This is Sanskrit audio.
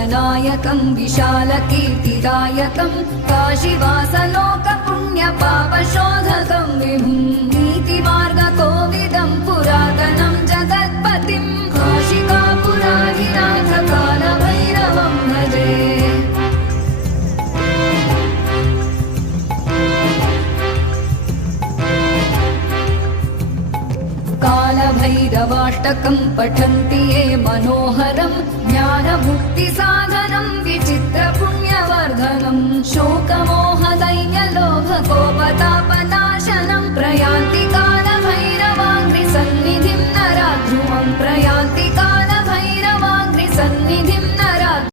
लोकनायकं विशालकीर्तिदायकं काशीवासलोकपुण्यपापशोधकं विभुं नीतिमार्गकोविदं पुरातनं जगत्पतिं काशिकापुराधिनाथ कालभैरवं भजे। कालभैरवाष्टकं पठन्ति ये मनोहर